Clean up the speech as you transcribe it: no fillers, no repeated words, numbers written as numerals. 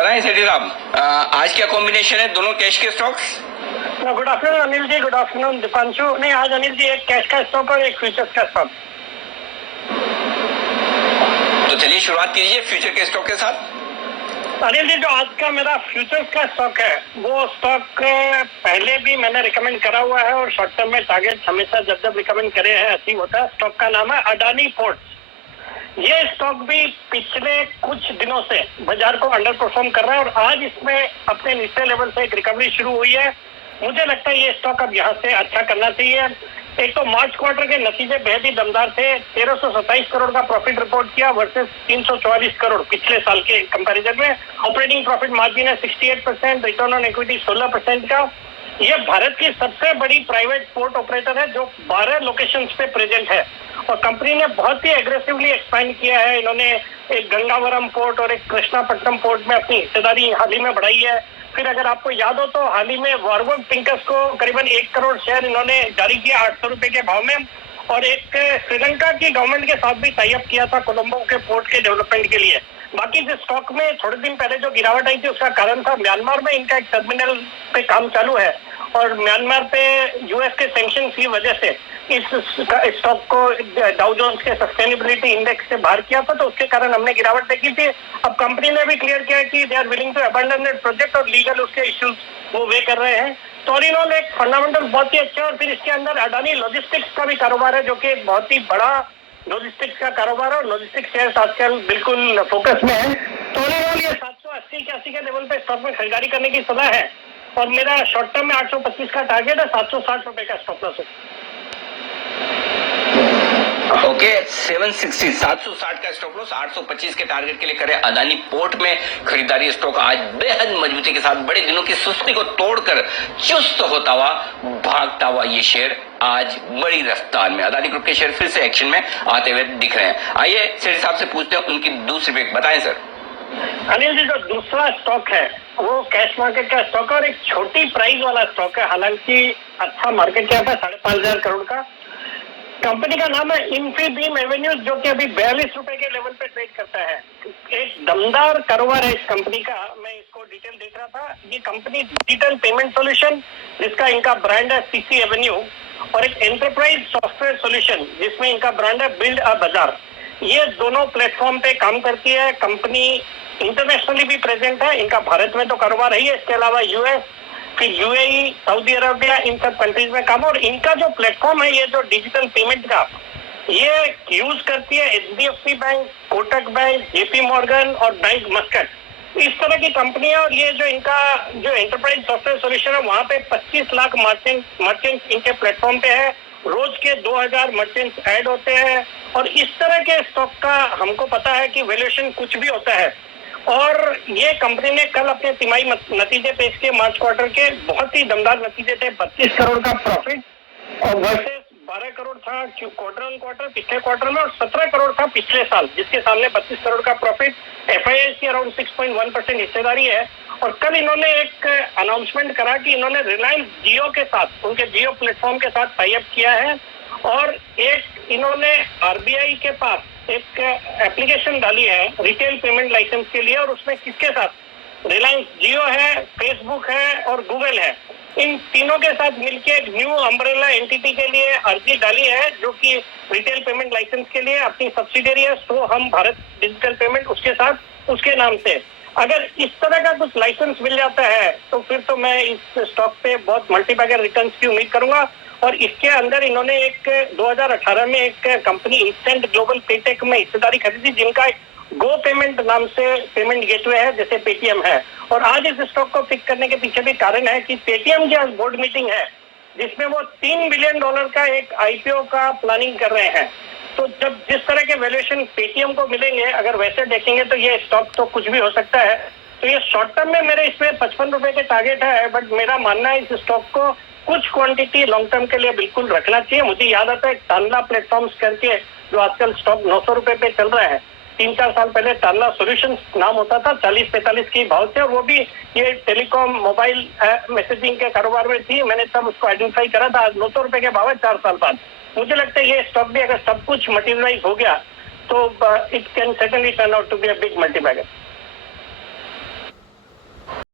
बताएं सेठी साहब, आज क्या कॉम्बिनेशन है दोनों कैश के stocks? Good afternoon Anil ji, good afternoon Deepanshu. नहीं, आज अनिल जी एक कैश का स्टॉक और एक फ्यूचर्स का स्टॉक। तो चलिए शुरुआत कीजिए फ्यूचर के स्टॉक के साथ। अनिल जी, जो आज का मेरा फ्यूचर्स का स्टॉक है वो स्टॉक पहले भी मैंने रिकमेंड करा हुआ है और शॉर्ट टर्म में टारगेट हमेशा जब जब रिकमेंड करे हैं अचीव होता है। स्टॉक का नाम है अडानी पोर्ट्स। ये स्टॉक भी पिछले कुछ दिनों से बाजार को अंडर परफॉर्म कर रहा है और आज इसमें अपने निचले लेवल से एक रिकवरी शुरू हुई है। मुझे लगता है ये स्टॉक अब यहाँ से अच्छा करना चाहिए। एक तो मार्च क्वार्टर के नतीजे बेहद ही दमदार थे। 1327 करोड़ का प्रॉफिट रिपोर्ट किया वर्सेस 344 करोड़ पिछले साल के कंपैरिजन में। ऑपरेटिंग प्रॉफिट मार्जिन है 68%, रिटर्न ऑन इक्विटी 16% का। ये भारत की सबसे बड़ी प्राइवेट पोर्ट ऑपरेटर है जो 12 लोकेशंस पे प्रेजेंट है और कंपनी ने बहुत ही एग्रेसिवली एक्सपांड किया है। इन्होंने एक गंगावरम पोर्ट और एक कृष्णापट्टनम पोर्ट में अपनी हिस्सेदारी हाल ही में बढ़ाई है। फिर अगर आपको याद हो तो हाल ही में वॉरवर्क पिंकस को करीबन 1 करोड़ शेयर इन्होंने जारी किया 800 रुपए के भाव में और एक श्रीलंका की गवर्नमेंट के साथ भी टाई अप किया था कोलंबो के पोर्ट के डेवलपमेंट के लिए। बाकी जिस स्टॉक में थोड़े दिन पहले जो गिरावट आई थी उसका कारण था म्यांमार में इनका एक टर्मिनल पे काम चालू है और म्यांमार पे यूएस के सैंक्शन की वजह से इस स्टॉक को डाउ जोन्स के सस्टेनेबिलिटी इंडेक्स से बाहर किया था, तो उसके कारण हमने गिरावट देखी थी। अब कंपनी ने भी क्लियर किया कि they are willing to abandon that project और लीगल उसके इश्यूज वो वे कर रहे हैं। तो ऑल एक फंडामेंटल बहुत ही अच्छा है और फिर इसके अंदर अडानी लॉजिस्टिक्स का भी कारोबार है जो कि एक बहुत ही बड़ा लॉजिस्टिक्स का कारोबार है और लॉजिस्टिक्स शेयर आजकल बिल्कुल फोकस में है। तो ऑल ये 780-81 के लेवल पे स्टॉक में खरीदारी करने की सलाह है और मेरा शॉर्ट टर्म में 825 का टारगेट है, 760 रुपए का स्टॉप लॉस है। ओके, 760 का स्टॉप लॉस, 825 के टारगेट के लिए करें अदानी पोर्ट में खरीदारी। स्टॉक आज बेहद मजबूती के साथ बड़े दिनों की सुस्ती को तोड़कर चुस्त होता हुआ भागता हुआ ये शेयर आज बड़ी रफ्तार में अदानी ग्रुप के शेयर फिर से एक्शन में आते हुए दिख रहे हैं। आइए सेठ साहब से पूछते हैं उनकी दूसरी पिक बताएं सर। अनिल जी, जो दूसरा स्टॉक है वो कैश मार्केट का स्टॉक है और एक छोटी प्राइस वाला स्टॉक है। हालांकि अच्छा मार्केट कैप है 5,500 करोड़ का। कंपनी का नाम है इन्फीबीम एवेन्यूज जो कि अभी 42 रुपए के लेवल पे ट्रेड करता है। एक दमदार कारोबार है इस कंपनी का। मैं इसको डिटेल देख रहा था। ये कंपनी डिजिटल पेमेंट सॉल्यूशन जिसका इनका ब्रांड है सीसी एवेन्यू और एक एंटरप्राइज सॉफ्टवेयर सॉल्यूशन जिसमें इनका ब्रांड है बिल्ड अ बाजार, ये दोनों प्लेटफॉर्म पे काम करती है। कंपनी इंटरनेशनली भी प्रेजेंट है। इनका भारत में तो कारोबार है, इसके अलावा यूएस, फिर यूएई, सऊदी अरबिया, इन सब कंट्रीज में काम। और इनका जो प्लेटफॉर्म है ये जो डिजिटल पेमेंट का ये यूज करती है HDFC bank, Kotak bank, JP Morgan और बैंक मस्कट, इस तरह की कंपनी है। और ये जो इनका जो एंटरप्राइज सॉफ्टवेयर सॉल्यूशन है वहां पे 25 लाख मर्चेंट इनके प्लेटफॉर्म पे है। रोज के 2000 मर्चेंट्स ऐड होते हैं और इस तरह के स्टॉक का हमको पता है कि वैल्यूएशन कुछ भी होता है। और ये कंपनी ने कल अपने तिमाही नतीजे पेश किए मार्च क्वार्टर के, बहुत ही दमदार नतीजे थे। 32 करोड़ का प्रॉफिट और वर्सेस 12 करोड़ था क्वार्टर ऑन क्वार्टर पिछले क्वार्टर में और 17 करोड़ था पिछले साल, जिसके सामने 32 करोड़ का प्रॉफिट। एफआईआई की अराउंड 6.1% हिस्सेदारी है। और कल इन्होंने एक अनाउंसमेंट करा कि इन्होंने रिलायंस जियो के साथ उनके जियो प्लेटफॉर्म के साथ टाई अप किया है और एक इन्होंने आरबीआई के पास एक एप्लीकेशन डाली है रिटेल पेमेंट लाइसेंस के लिए और उसमें किसके साथ रिलायंस जियो है, फेसबुक है और गूगल है। इन तीनों के साथ मिलकर एक न्यू अम्ब्रेला एंटिटी के लिए अर्जी डाली है जो कि रिटेल पेमेंट लाइसेंस के लिए अपनी सब्सिडियरी है सो हम भारत डिजिटल पेमेंट उसके साथ उसके नाम से। अगर इस तरह का कुछ लाइसेंस मिल जाता है तो फिर तो मैं इस स्टॉक पे बहुत मल्टीबैगर रिटर्न्स की उम्मीद करूंगा। और इसके अंदर इन्होंने एक 2018 में एक कंपनी इंस्टेंट ग्लोबल पेटेक में हिस्सेदारी खरीदी जिनका गो पेमेंट नाम से पेमेंट गेटवे है जैसे पेटीएम है। और आज इस स्टॉक को पिक करने के पीछे भी कारण है कि पेटीएम की आज बोर्ड मीटिंग है जिसमें वो $3 बिलियन का एक आईपीओ का प्लानिंग कर रहे हैं। तो जब जिस तरह के वैल्यूएशन पेटीएम को मिलेंगे अगर वैसे देखेंगे तो ये स्टॉक तो कुछ भी हो सकता है। तो ये शॉर्ट टर्म में मेरे इसमें 55 रुपए के टारगेट है, बट मेरा मानना है इस स्टॉक को कुछ क्वांटिटी लॉन्ग टर्म के लिए बिल्कुल रखना चाहिए। मुझे याद आता है टानला प्लेटफॉर्म्स करके जो आजकल स्टॉक 900 रुपए पे चल रहा है, 3-4 साल पहले टानला सॉल्यूशंस नाम होता था, 40-45 की भाव थे और वो भी ये टेलीकॉम मोबाइल मैसेजिंग के कारोबार में थी। मैंने तब उसको आइडेंटिफाई करा था। आज 900 रुपए के भाव है 4 साल बाद। मुझे लगता है ये स्टॉक भी अगर सब कुछ मटेरियलाइज हो गया तो it can certainly turn out to be a big multibagger.